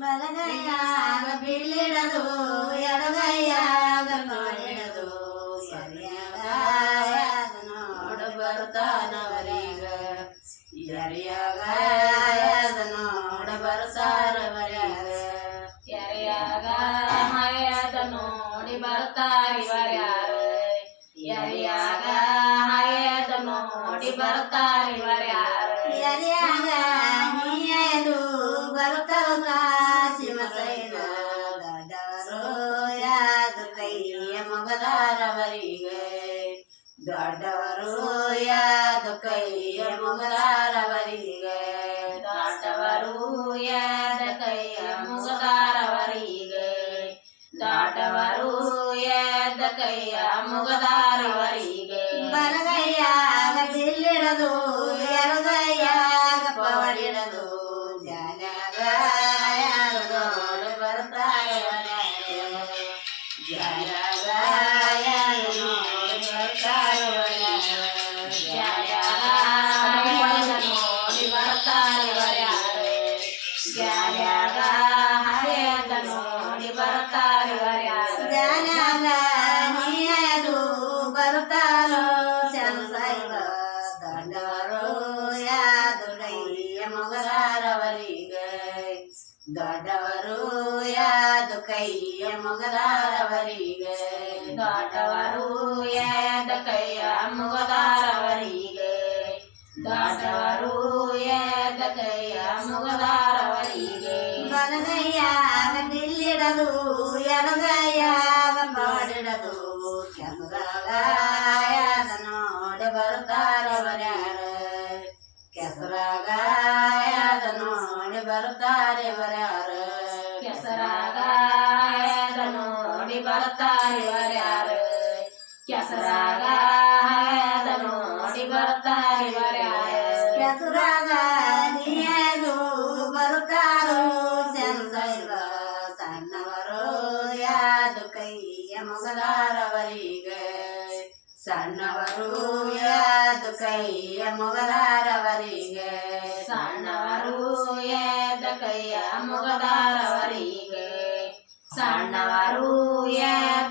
ಬಲಗೈಯಾಗ ಬಿಲ್ಲಿಡದು ಎಡಗೈಯಾಗ ನೋಡಿಡದು ಸರಿಯಾಗ ನೋಡ ಬರ್ತಾನವರೀಗ ಎರಿಯಾಗ ನೋಡ ಬರ್ತಾರವರೀಗ ಎರೆಯಾಗ ಹಯದ ನೋಡಿ ಬರ್ತಾರಿವರ್ಯಾರು ಎರೆಯಾಗ ಹಯದ ನೋಡಿ ಬರ್ತಾರಿವರ್ಯಾರು ದಾಟವರು ಎದ ಕೈಯ ಮುಗದಾರವರಿಗೆ ಬಲಗೈಯಾಗ ಬಿಲ್ಲಿಡದು ಎಡಗೈಯಾಗ ದೊಡ್ಡವರು ಯಾದು ಕೈಯ ಮೊಗದಾರವರಿಗೆ ದಾಟವರು ಎದ ಕೈಯ ಮುಗದಾರವರಿಗೆ ಸಣ್ಣವರು ಯಾದು ಕೈಯ ಮೊಗದಾರವರಿಗೆ ಸಣ್ಣವರು ಯಾದು ಕೈಯ ಮೊಗದಾರವರಿಗೆ ಸಣ್ಣವರು ಎದ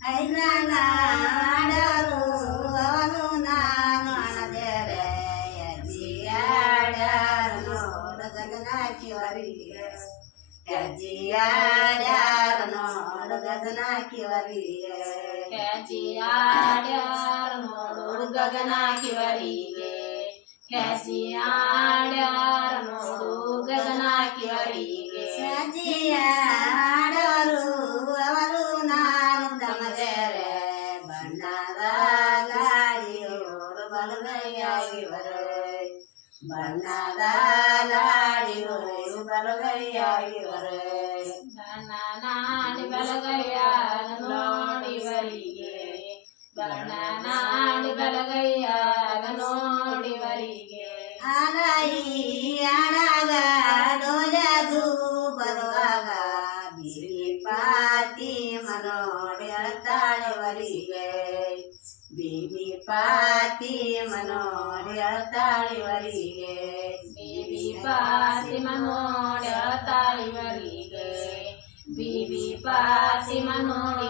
అయినా నాడలు అవను నాను అనదేరే ఎజ్జియాడారు నోడగదనాకి వరి ఎజ్జియాడారు నోడగదనాకి వరి ఎజ్జియాడారు నోడగదనాకి వరి ఎజ్జియా ಬಣ್ಣದ ಗಾಡಿಯೋಡು ಬಲಗೈಯಾಗಿವರು ಬಣ್ಣ ಬಿಬಿ ಪಾತಿ ಮನೋಡಿ ಅಳತಾಳಿವರಿಗೆ ಬೀಬಿ ಪಾಸಿಮ ನೋಡಿ ಅಳತಾಳಿವರಿಗೆ ಬೀಬಿ ಪಾಸಿಮ ನೋಡಿ